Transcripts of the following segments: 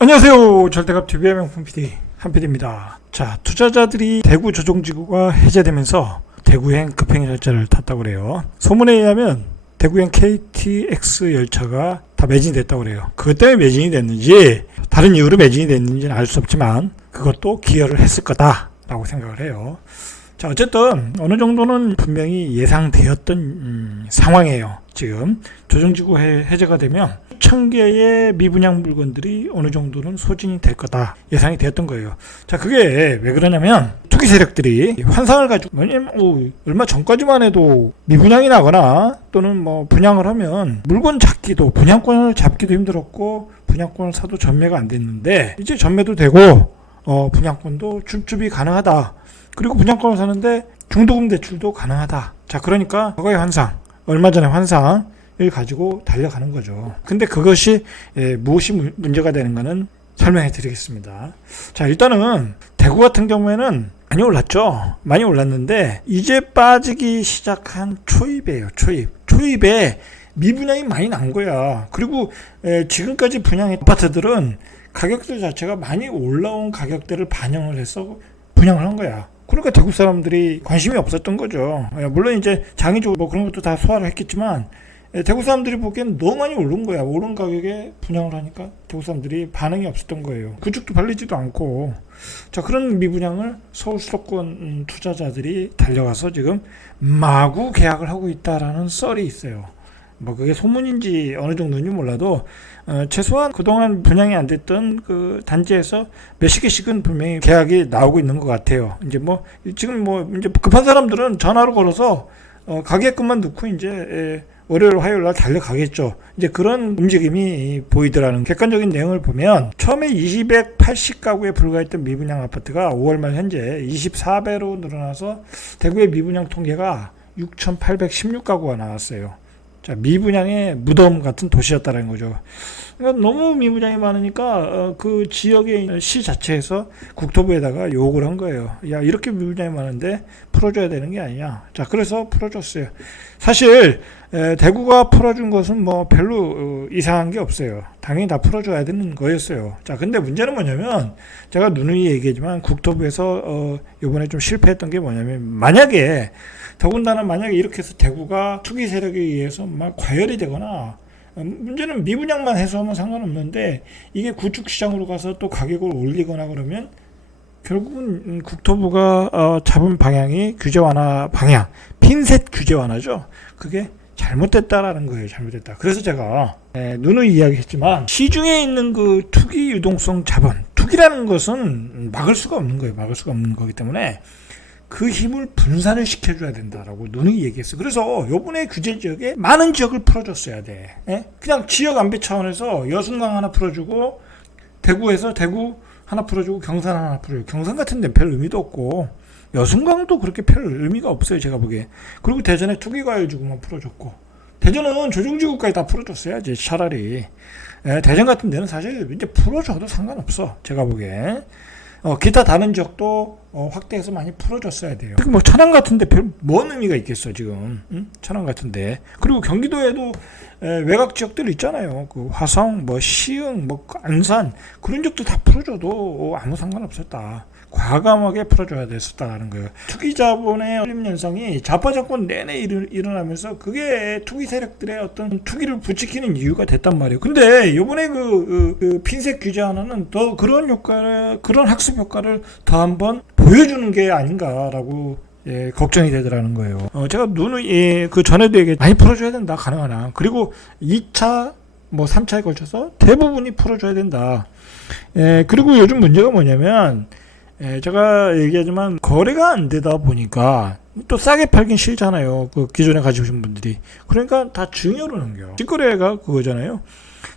안녕하세요. 절대값TV의 명품 PD 한PD입니다. 자, 투자자들이 대구 조정지구가 해제되면서 대구행 급행 열차를 탔다고 그래요. 소문에 의하면 대구행 KTX 열차가 다 매진이 됐다고 그래요. 그것 때문에 매진이 됐는지 다른 이유로 매진이 됐는지는 알 수 없지만 그것도 기여를 했을 거다라고 생각을 해요. 자, 어쨌든 어느 정도는 분명히 예상되었던 상황이에요. 지금 조정지구 해제가 되면 1,000개의 미분양 물건들이 어느 정도는 소진이 될 거다 예상이 되었던 거예요. 자, 그게 왜 그러냐면 투기 세력들이 환상을 가지고, 왜냐면 얼마 전까지만 해도 미분양이 나거나 또는 뭐 분양을 하면 물건 잡기도, 분양권을 잡기도 힘들었고 분양권을 사도 전매가 안 됐는데 이제 전매도 되고 분양권도 줍줍이 가능하다. 그리고 분양권을 사는데 중도금 대출도 가능하다. 자, 그러니까 과거의 환상, 얼마 전에 환상을 가지고 달려가는 거죠. 근데 그것이 무엇이 문제가 되는가는 설명해 드리겠습니다. 자, 일단은 대구 같은 경우에는 많이 올랐죠. 많이 올랐는데 이제 빠지기 시작한 초입이에요. 초입에 미분양이 많이 난 거야. 그리고 지금까지 분양한 아파트들은 가격대 자체가 많이 올라온 가격대를 반영을 해서 분양을 한 거야. 그러니까 대구 사람들이 관심이 없었던 거죠. 물론 이제 장의적으로 뭐 그런 것도 다 소화를 했겠지만 대구 사람들이 보기엔 너무 많이 오른 거야. 오른 가격에 분양을 하니까 대구 사람들이 반응이 없었던 거예요. 구축도 팔리지도 않고. 자, 그런 미분양을 서울 수도권 투자자들이 달려가서 지금 마구 계약을 하고 있다라는 썰이 있어요. 뭐 그게 소문인지 어느 정도인지 몰라도 최소한 그동안 분양이 안 됐던 그 단지에서 몇십 개씩은 분명히 계약이 나오고 있는 것 같아요. 이제 뭐 지금 뭐 이제 급한 사람들은 전화로 걸어서 가게금만 넣고 이제 월요일 화요일 날 달려가겠죠. 이제 그런 움직임이 보이더라는 객관적인 내용을 보면 처음에 280가구에 불과했던 미분양 아파트가 5월 말 현재 24배로 늘어나서 대구의 미분양 통계가 6,816가구가 나왔어요. 자, 미분양의 무덤 같은 도시였다는 거죠. 그러니까 너무 미분양이 많으니까 그 지역의 시 자체에서 국토부에다가 요구를 한 거예요. 야, 이렇게 미분양이 많은데 풀어줘야 되는 게 아니냐. 자, 그래서 풀어줬어요. 사실 대구가 풀어준 것은 뭐 별로 이상한 게 없어요. 당연히 다 풀어줘야 되는 거였어요. 자, 근데 문제는 뭐냐면 제가 누누이 얘기하지만 국토부에서 이번에 좀 실패했던 게 뭐냐면 만약에 더군다나 만약에 이렇게 해서 대구가 투기 세력에 의해서 막 과열이 되거나 문제는 미분양만 해소하면 상관없는데 이게 구축시장으로 가서 또 가격을 올리거나 그러면 결국은 국토부가 잡은 방향이 규제 완화 방향, 핀셋 규제 완화죠. 그게 잘못됐다라는 거예요. 잘못됐다. 그래서 제가 누누이 이야기했지만 시중에 있는 그 투기 유동성 자본, 투기라는 것은 막을 수가 없는 거예요. 막을 수가 없는 거기 때문에 그 힘을 분산을 시켜줘야 된다라고 누누이 얘기했어요. 그래서 요번에 규제 지역에 많은 지역을 풀어줬어야 돼. 그냥 지역 안배 차원에서 여순강 하나 풀어주고 대구에서 대구 하나 풀어주고 경산 하나 풀어주고 경산 같은 데는 별 의미도 없고 여순강도 그렇게 별 의미가 없어요. 제가 보기에. 그리고 대전에 투기과열 지구만 풀어줬고 대전은 조정지구까지 다 풀어줬어야지 차라리. 대전 같은 데는 사실 이제 풀어줘도 상관없어. 제가 보기에. 기타 다른 지역도 확대해서 많이 풀어줬어야 돼요. 특히 뭐 천안 같은데 별 뭔 의미가 있겠어 지금. 천안 같은데. 그리고 경기도에도 외곽 지역들 있잖아요. 그 화성, 뭐 시흥, 뭐 안산 그런 지역도 다 풀어줘도 아무 상관없었다. 과감하게 풀어줘야 됐었다는 거예요. 투기 자본의 흘림 현상이 좌파 정권 내내 일어나면서 그게 투기 세력들의 어떤 투기를 부추기는 이유가 됐단 말이에요. 근데 이번에 그 핀셋 규제 하나는 더 그런 효과를, 그런 학습 효과를 더 한번 보여주는 게 아닌가라고 걱정이 되더라는 거예요. 제가 누누이 그 전에도 얘기했 많이 풀어줘야 된다. 가능하나. 그리고 2차 뭐 3차에 걸쳐서 대부분이 풀어줘야 된다. 그리고 요즘 문제가 뭐냐면 제가 얘기하지만 거래가 안 되다 보니까 또 싸게 팔긴 싫잖아요. 그 기존에 가지고 오신 분들이. 그러니까 다 증여로 넘겨. 직거래가 그거잖아요.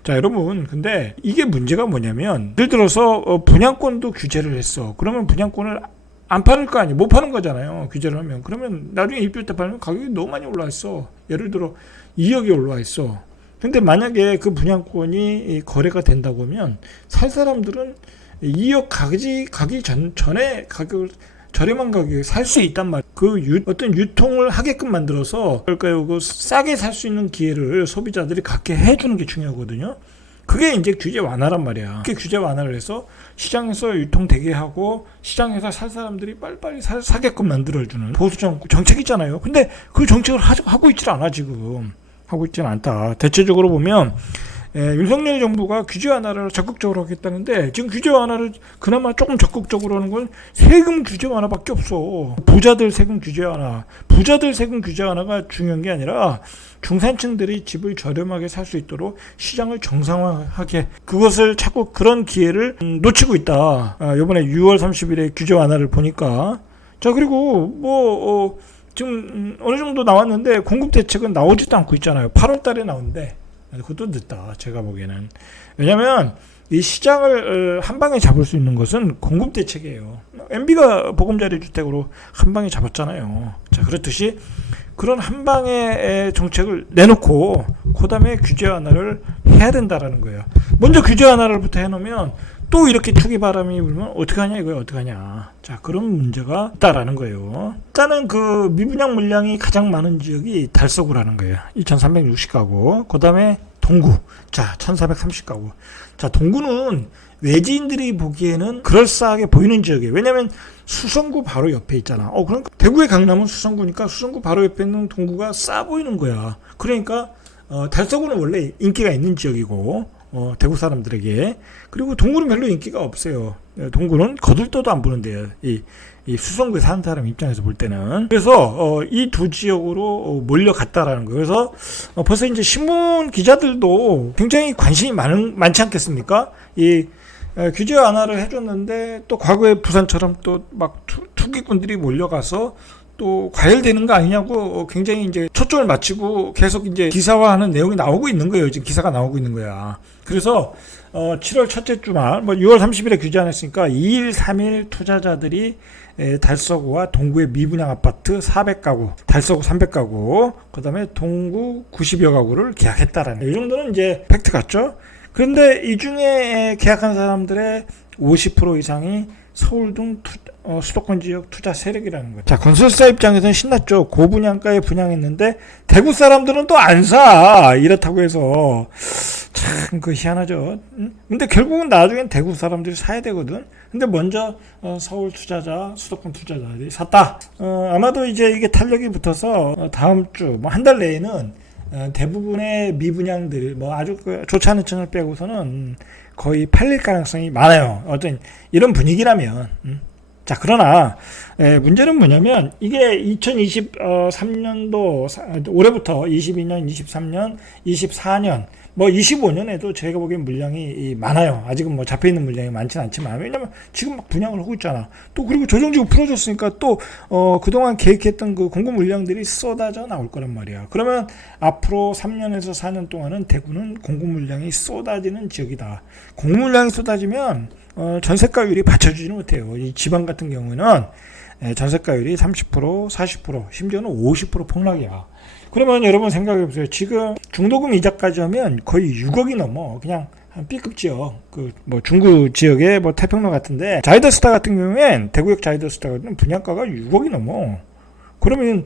자, 여러분, 근데 이게 문제가 뭐냐면 예를 들어서 분양권도 규제를 했어. 그러면 분양권을 안 파는 거 아니에요. 못 파는 거잖아요. 규제를 하면. 그러면 나중에 입주 때 팔면 가격이 너무 많이 올라 있어. 예를 들어 2억이 올라 있어. 근데 만약에 그 분양권이 거래가 된다고 하면 살 사람들은 2억 가기 전에 가격을 저렴한 가격에 살 수 있단 말이에요. 어떤 유통을 하게끔 만들어서 그럴까요? 그 싸게 살 수 있는 기회를 소비자들이 갖게 해주는 게 중요하거든요. 그게 이제 규제 완화란 말이야. 그게 규제 완화를 해서 시장에서 유통되게 하고 시장에서 살 사람들이 빨리빨리 사게끔 만들어주는 보수 정책이잖아요. 근데 그 정책을 하고 있질 않아 지금. 하고 있지는 않다. 대체적으로 보면 윤석열 정부가 규제 완화를 적극적으로 하겠다는데 지금 규제 완화를 그나마 조금 적극적으로 하는 건 세금 규제 완화밖에 없어. 부자들 세금 규제 완화가 중요한 게 아니라 중산층들이 집을 저렴하게 살 수 있도록 시장을 정상화하게, 그것을 자꾸 그런 기회를 놓치고 있다. 이번에 6월 30일에 규제 완화를 보니까, 자 그리고 지금 어느 정도 나왔는데 공급 대책은 나오지도 않고 있잖아요. 8월 달에 나오는데 그것도 늦다 제가 보기에는. 왜냐면 이 시장을 한 방에 잡을 수 있는 것은 공급 대책이에요. MB가 보금자리 주택으로 한 방에 잡았잖아요. 자 그렇듯이 그런 한 방의 정책을 내놓고 그 다음에 규제 완화를 해야 된다라는 거예요. 먼저 규제 완화를부터 해놓으면 또 이렇게 투기 바람이 불면 어떡하냐 이거야, 어떡하냐. 자, 그런 문제가 있다라는 거예요. 일단은 그 미분양 물량이 가장 많은 지역이 달서구라는 거예요. 2360가구. 그 다음에 동구. 자, 1430가구. 자, 동구는 외지인들이 보기에는 그럴싸하게 보이는 지역이에요. 왜냐면 수성구 바로 옆에 있잖아. 그럼 대구의 강남은 수성구니까 수성구 바로 옆에 있는 동구가 싸 보이는 거야. 그러니까 달서구는 원래 인기가 있는 지역이고, 대구 사람들에게. 그리고 동구는 별로 인기가 없어요. 동구는 거들떠도 안 보는데요. 이 수성구에 사는 사람 입장에서 볼 때는. 그래서 이 두 지역으로 몰려갔다라는 거예요. 그래서 벌써 이제 신문 기자들도 굉장히 관심이 많지 않겠습니까? 이 규제 완화를 해줬는데 또 과거에 부산처럼 또 막 투기꾼들이 몰려가서 또 과열되는 거 아니냐고 굉장히 이제 초점을 맞추고 계속 이제 기사화하는 내용이 나오고 있는 거예요. 지금 기사가 나오고 있는 거야. 그래서 7월 첫째 주말 6월 30일에 규제 안 했으니까 2일 3일 투자자들이 달서구와 동구의 미분양 아파트 400가구, 달서구 300가구, 그다음에 동구 90여 가구를 계약했다라는, 이 정도는 이제 팩트 같죠. 그런데 이 중에 계약한 사람들의 50% 이상이 서울 등 수도권 지역 투자 세력이라는 거죠. 자, 건설사 입장에서는 신났죠. 고분양가에 분양했는데 대구 사람들은 또 안 사. 이렇다고 해서 참 그 희한하죠. 근데 결국은 나중엔 대구 사람들이 사야 되거든. 근데 먼저 서울 투자자, 수도권 투자자들이 샀다. 아마도 이제 이게 탄력이 붙어서 다음 주 한 달 내에는 대부분의 미분양들 아주 좋지 않은 층을 빼고서는 거의 팔릴 가능성이 많아요. 어떤 이런 분위기라면. 자, 그러나 문제는 뭐냐면 이게 2023년도 올해부터 22년, 23년, 24년 25년에도 제가 보기엔 물량이 많아요. 아직은 잡혀있는 물량이 많지는 않지만, 왜냐면 지금 막 분양을 하고 있잖아. 또 그리고 조정지구 풀어줬으니까 또 그동안 계획했던 그 공급 물량들이 쏟아져 나올 거란 말이야. 그러면 앞으로 3년에서 4년 동안은 대구는 공급 물량이 쏟아지는 지역이다. 공급 물량이 쏟아지면 전세가율이 받쳐주지는 못해요. 이 지방 같은 경우는 전세가율이 30%, 40%, 심지어는 50% 폭락이야. 그러면 여러분 생각해보세요. 지금 중도금 이자까지 하면 거의 6억이 넘어. 그냥 한 B급 지역, 중구 지역의 태평로 같은데, 자이더스타 같은 경우엔, 대구역 자이더스타 같은 분양가가 6억이 넘어. 그러면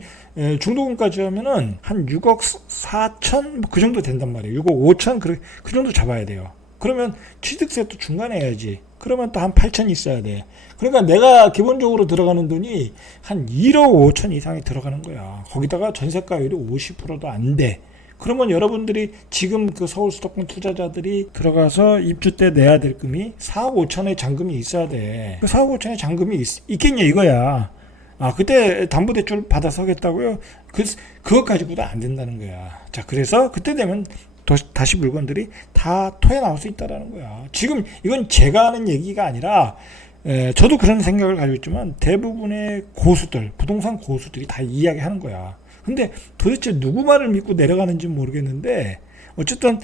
중도금까지 하면은 한 6억 4천 그 정도 된단 말이에요. 6억 5천 그 정도 잡아야 돼요. 그러면 취득세도 중간에 해야지. 그러면 또 한 8천 있어야 돼. 그러니까 내가 기본적으로 들어가는 돈이 한 1억 5천 이상이 들어가는 거야. 거기다가 전세가율이 50%도 안 돼. 그러면 여러분들이 지금 그 서울 수도권 투자자들이 들어가서 입주 때 내야 될 금이 4억 5천의 잔금이 있어야 돼. 그 4억 5천의 잔금이 있겠냐 이거야. 그때 담보대출 받아서 하겠다고요? 그것 가지고도 안 된다는 거야. 자, 그래서 그때 되면 다시 물건들이 다 토해 나올 수 있다라는 거야. 지금 이건 제가 하는 얘기가 아니라 저도 그런 생각을 가지고 있지만 대부분의 고수들, 부동산 고수들이 다 이야기하는 거야. 근데 도대체 누구 말을 믿고 내려가는지 모르겠는데, 어쨌든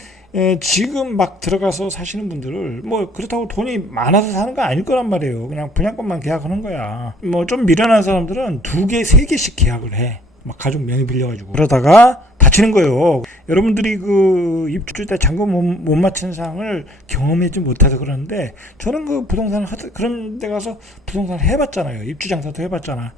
지금 막 들어가서 사시는 분들을 그렇다고 돈이 많아서 사는 거 아닐 거란 말이에요. 그냥 분양권만 계약하는 거야. 좀 미련한 사람들은 2개, 3개씩 계약을 해. 가족 명의 빌려가지고 그러다가 다치는 거예요. 여러분들이 그 입주 때 잔금 못 맞춘 상황을 경험하지 못해서 그러는데, 저는 그 부동산 그런 데 가서 부동산을 해봤잖아요. 입주 장사도 해봤잖아.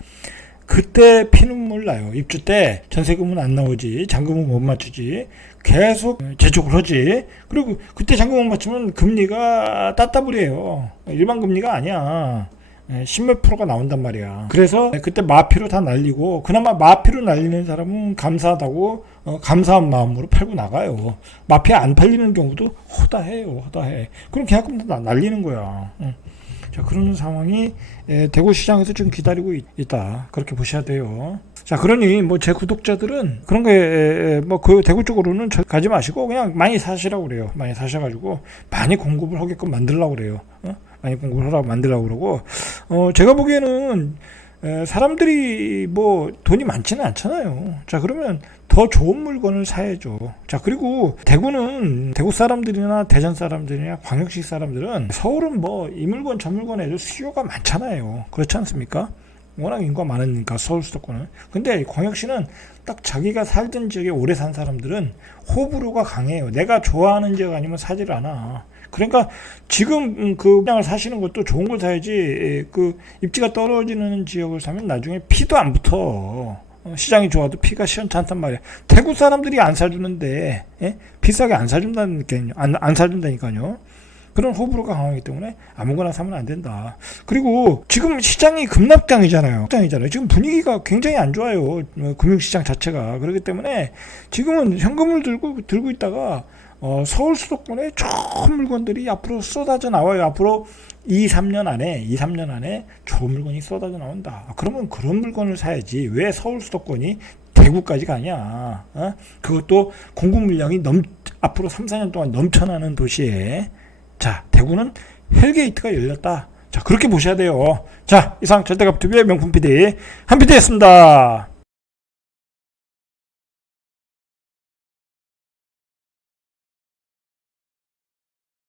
그때 피눈물 나요. 입주 때 전세금은 안 나오지, 잔금은 못 맞추지, 계속 재촉을 하지. 그리고 그때 잔금 못 맞추면 금리가 따따블이에요. 일반 금리가 아니야. 10몇 프로가 나온단 말이야. 그래서 그때 마피로 다 날리고, 그나마 마피로 날리는 사람은 감사하다고 감사한 마음으로 팔고 나가요. 마피 안 팔리는 경우도 허다해. 그럼 계약금 다 날리는 거야. 자, 그런 상황이 대구 시장에서 지금 기다리고 있다. 그렇게 보셔야 돼요. 자, 그러니 뭐 제 구독자들은 그런 게 뭐 그 대구 쪽으로는 가지 마시고 그냥 많이 사시라고 그래요. 많이 사셔가지고 많이 공급을 하게끔 만들려고 그래요. 많이 공급을 하라고 만들려고 그러고, 제가 보기에는 사람들이 뭐 돈이 많지는 않잖아요. 자, 그러면 더 좋은 물건을 사야죠. 자, 그리고 대구는 대구 사람들이나 대전 사람들이나 광역시 사람들은, 서울은 뭐 이 물건 저 물건에도 수요가 많잖아요. 그렇지 않습니까? 워낙 인구가 많으니까, 서울 수도권은. 근데 광역시는 딱 자기가 살던 지역에 오래 산 사람들은 호불호가 강해요. 내가 좋아하는 지역 아니면 사지를 않아. 그러니까 지금 그 땅을 사시는 것도 좋은 걸 사야지, 그 입지가 떨어지는 지역을 사면 나중에 피도 안 붙어. 시장이 좋아도 피가 시원찮단 말이야. 대구 사람들이 안 사주는데, 비싸게 안 사준다니까요. 안 사준다니까요. 그런 호불호가 강하기 때문에 아무거나 사면 안 된다. 그리고 지금 시장이 급락장이잖아요. 지금 분위기가 굉장히 안 좋아요. 금융시장 자체가. 그렇기 때문에 지금은 현금을 들고 있다가 서울 수도권에 좋은 물건들이 앞으로 쏟아져 나와요. 앞으로 2-3년 안에 좋은 물건이 쏟아져 나온다. 그러면 그런 물건을 사야지. 왜 서울 수도권이 대구까지 가냐? 그것도 공급 물량이 앞으로 3-4년 동안 넘쳐나는 도시에. 자, 대구는 헬게이트가 열렸다. 자, 그렇게 보셔야 돼요. 자, 이상 절대값TV의 명품 PD 한 PD였습니다.